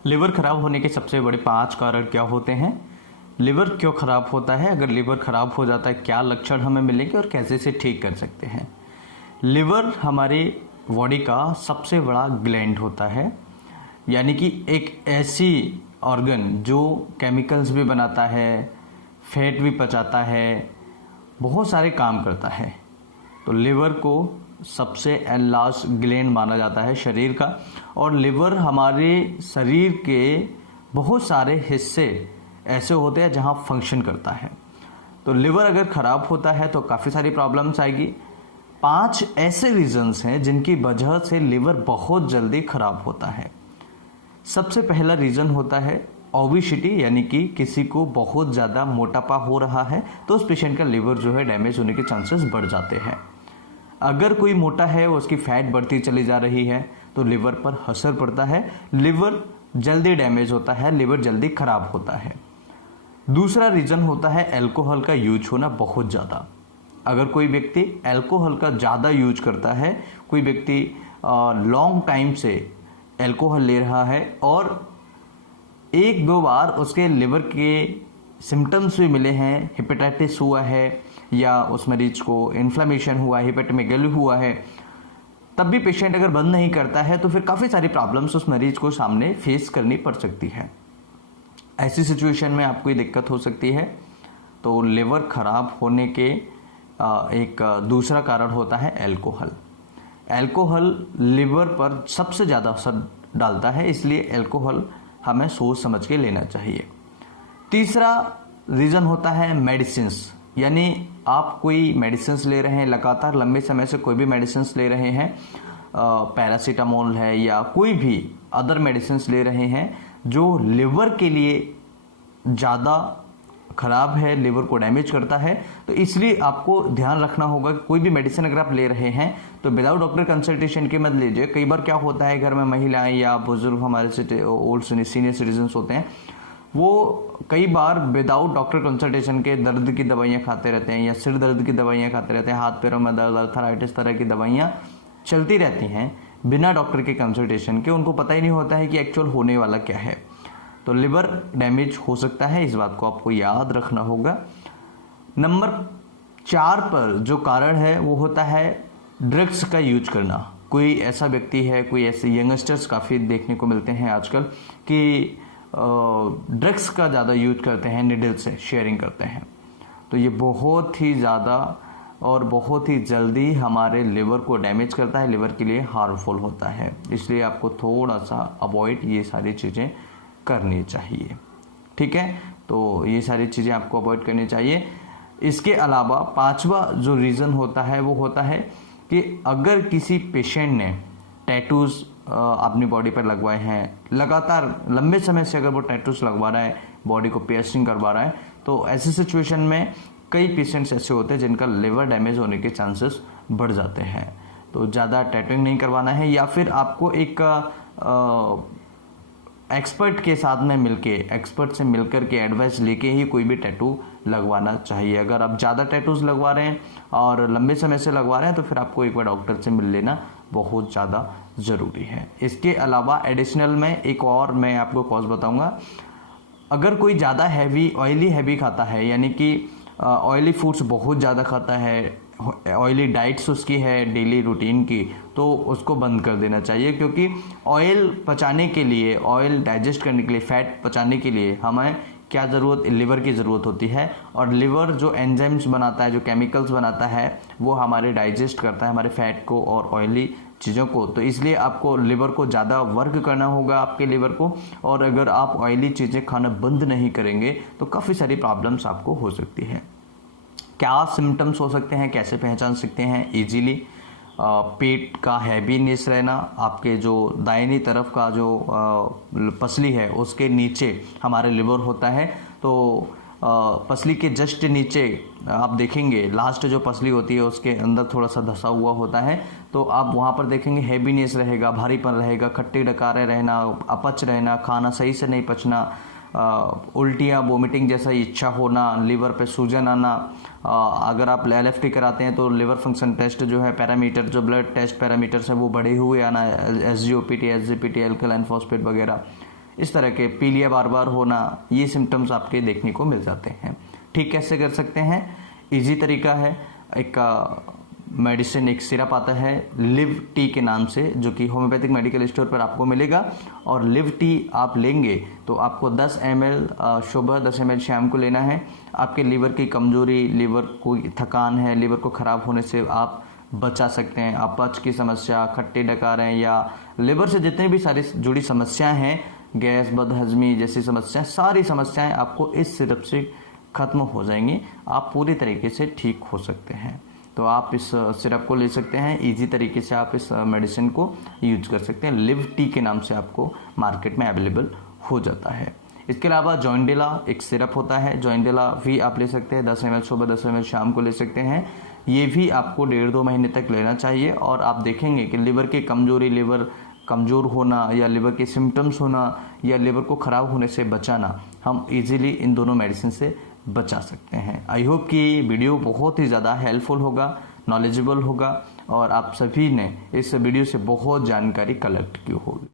Liver खराब होने के सबसे बड़े 5 कारण क्या होते हैं? लिवर क्यों खराब होता है? अगर लिवर खराब हो जाता है क्या लक्षण हमें मिलेंगे और कैसे इसे ठीक कर सकते हैं? लिवर हमारी बॉडी का सबसे बड़ा ग्लैंड होता है, यानी कि एक ऐसी ऑर्गन जो केमिकल्स भी बनाता है, फैट भी पचाता है, बहुत सारे काम करता है। तो लिवर को सबसे लार्ज ग्लैंड माना जाता है शरीर का, और लिवर हमारे शरीर के बहुत सारे हिस्से ऐसे होते हैं जहां फंक्शन करता है। तो लिवर अगर खराब होता है तो काफ़ी सारी प्रॉब्लम्स आएगी। 5 ऐसे रीजंस हैं जिनकी वजह से लिवर बहुत जल्दी खराब होता है। सबसे पहला रीज़न होता है ओबेसिटी, यानी कि किसी को बहुत ज़्यादा मोटापा हो रहा है तो उस पेशेंट का लिवर जो है डैमेज होने के चांसेस बढ़ जाते हैं। अगर कोई मोटा है, उसकी फैट बढ़ती चली जा रही है तो लिवर पर असर पड़ता है, लिवर जल्दी डैमेज होता है, लिवर जल्दी खराब होता है। दूसरा रीज़न होता है अल्कोहल का यूज होना बहुत ज़्यादा। अगर कोई व्यक्ति अल्कोहल का ज़्यादा यूज करता है, कोई व्यक्ति लॉन्ग टाइम से अल्कोहल ले रहा है और 1-2 बार उसके लिवर के सिम्टम्स भी मिले हैं, हेपेटाइटिस हुआ है या उस मरीज को इन्फ्लेमेशन हुआ है, हेपेटोमेगेली हुआ है, तब भी पेशेंट अगर बंद नहीं करता है तो फिर काफ़ी सारी प्रॉब्लम्स उस मरीज को सामने फेस करनी पड़ सकती है। ऐसी सिचुएशन में आपको ये दिक्कत हो सकती है। तो लिवर खराब होने के एक दूसरा कारण होता है अल्कोहल। अल्कोहल लिवर पर सबसे ज़्यादा असर डालता है, इसलिए अल्कोहल हमें सोच समझ के लेना चाहिए। तीसरा रीज़न होता है मेडिसिन्स, यानी आप कोई मेडिसिन्स ले रहे हैं, लगातार लंबे समय से कोई भी मेडिसिन्स ले रहे हैं, पैरासीटामोल है या कोई भी अदर मेडिसिन्स ले रहे हैं जो लिवर के लिए ज़्यादा खराब है, लिवर को डैमेज करता है, तो इसलिए आपको ध्यान रखना होगा कि कोई भी मेडिसिन अगर आप ले रहे हैं तो विदाउट डॉक्टर कंसल्टेशन के मत लीजिए। कई बार क्या होता है, घर में महिलाएं या बुजुर्ग हमारे से ओल्ड सीनियर सिटीजन्स होते हैं, वो कई बार विदाउट डॉक्टर कंसल्टेशन के दर्द की दवाइयाँ खाते रहते हैं या सिर दर्द की दवाइयाँ खाते रहते हैं, हाथ पैरों में दर्द, अर्थराइटिस तरह की दवाइयाँ चलती रहती हैं बिना डॉक्टर के कंसल्टेशन के। उनको पता ही नहीं होता है कि एक्चुअल होने वाला क्या है। तो लिवर डैमेज हो सकता है, इस बात को आपको याद रखना होगा। नंबर 4 पर जो कारण है वो होता है ड्रग्स का यूज करना। कोई ऐसा व्यक्ति है, कोई ऐसे यंगस्टर्स काफ़ी देखने को मिलते हैं आजकल कि ड्रग्स का ज़्यादा यूज करते हैं, निडल से शेयरिंग करते हैं। तो ये बहुत ही ज़्यादा और बहुत ही जल्दी हमारे लिवर को डैमेज करता है, लिवर के लिए हार्मफुल होता है, इसलिए आपको थोड़ा सा अवॉइड ये सारी चीज़ें करनी चाहिए। ठीक है, तो ये सारी चीज़ें आपको अवॉइड करनी चाहिए। इसके अलावा 5वां जो रीज़न होता है वो होता है कि अगर किसी पेशेंट ने टैटूज़ अपनी बॉडी पर लगवाए हैं, लगातार लंबे समय से अगर वो टैटूज़ लगवा रहा है, बॉडी को पियर्सिंग करवा रहा है, तो ऐसी सिचुएशन में कई पेशेंट्स ऐसे होते हैं जिनका लिवर डैमेज होने के चांसेस बढ़ जाते हैं। तो ज़्यादा टैटूइंग नहीं करवाना है, या फिर आपको एक एक्सपर्ट के साथ में मिलके, एक्सपर्ट से मिलकर के एडवाइस लेके ही कोई भी टैटू लगवाना चाहिए। अगर आप ज़्यादा टैटूज़ लगवा रहे हैं और लंबे समय से लगवा रहे हैं तो फिर आपको एक बार डॉक्टर से मिल लेना बहुत ज़्यादा ज़रूरी है। इसके अलावा एडिशनल में एक और मैं आपको कॉज बताऊंगा। अगर कोई ज़्यादा ऑयली खाता है, यानी कि ऑयली फूड्स बहुत ज़्यादा खाता है, ऑयली डाइट्स उसकी है डेली रूटीन की, तो उसको बंद कर देना चाहिए। क्योंकि ऑयल पचाने के लिए, ऑयल डाइजेस्ट करने के लिए, फैट पचाने के लिए हमें क्या ज़रूरत, लिवर की ज़रूरत होती है। और लिवर जो एंजाइम्स बनाता है, जो केमिकल्स बनाता है, वो हमारे डाइजेस्ट करता है हमारे फैट को और ऑयली चीज़ों को। तो इसलिए आपको लिवर को ज़्यादा वर्क करना होगा, आपके लिवर को। और अगर आप ऑयली चीज़ें खाना बंद नहीं करेंगे तो काफ़ी सारी प्रॉब्लम्स आपको हो सकती है। क्या सिम्टम्स हो सकते हैं, कैसे पहचान सकते हैं इजीली? पेट का हैवीनेस रहना, आपके जो दाहिनी तरफ का जो पसली है उसके नीचे हमारे लिवर होता है, तो पसली के जस्ट नीचे आप देखेंगे लास्ट जो पसली होती है उसके अंदर थोड़ा सा धंसा हुआ होता है, तो आप वहाँ पर देखेंगे हैवीनेस रहेगा, भारीपन रहेगा, खट्टे डकारे रहना, अपच रहना, खाना सही से नहीं पचना, उल्टियाँ, वोमिटिंग जैसा इच्छा होना, लिवर पे सूजन आना। अगर आप LFT कराते हैं तो लिवर फंक्शन टेस्ट जो है, पैरामीटर जो ब्लड टेस्ट पैरामीटर्स है वो बढ़े हुए आना, SGOPT, SGPT, अल्कलाइन फॉस्फेट वगैरह। इस तरह के पीलिया बार बार होना, ये सिम्टम्स आपके देखने को मिल जाते हैं। ठीक कैसे कर सकते हैं? इजी तरीका है। एक मेडिसिन, एक सिरप आता है लिव टी के नाम से, जो कि होम्योपैथिक मेडिकल स्टोर पर आपको मिलेगा। और लिव टी आप लेंगे तो आपको 10 ml सुबह, 10 ml शाम को लेना है। आपके लीवर की कमजोरी, लीवर को थकान है, लीवर को खराब होने से आप बचा सकते हैं। अपच की समस्या, खट्टे डकार हैं, या लीवर से जितनी भी सारी जुड़ी समस्याएं हैं, गैस, बदहजमी जैसी समस्याएं, सारी समस्याएं आपको इस सिरप से खत्म हो जाएंगी। आप पूरी तरीके से ठीक हो सकते हैं। तो आप इस सिरप को ले सकते हैं। इजी तरीके से आप इस मेडिसिन को यूज कर सकते हैं। लिव टी के नाम से आपको मार्केट में अवेलेबल हो जाता है। इसके अलावा जॉइंडेला एक सिरप होता है, जॉइंडेला भी आप ले सकते हैं। 10 ml सुबह, 10 ml शाम को ले सकते हैं। ये भी आपको 1.5-2 महीने तक लेना चाहिए। और आप देखेंगे कि लिवर की कमजोरी, लिवर कमज़ोर होना, या लिवर के सिम्टम्स होना, या लिवर को ख़राब होने से बचाना, हम इजीली इन दोनों मेडिसिन से बचा सकते हैं। आई होप कि ये वीडियो बहुत ही ज़्यादा हेल्पफुल होगा, नॉलेजेबल होगा, और आप सभी ने इस वीडियो से बहुत जानकारी कलेक्ट की होगी।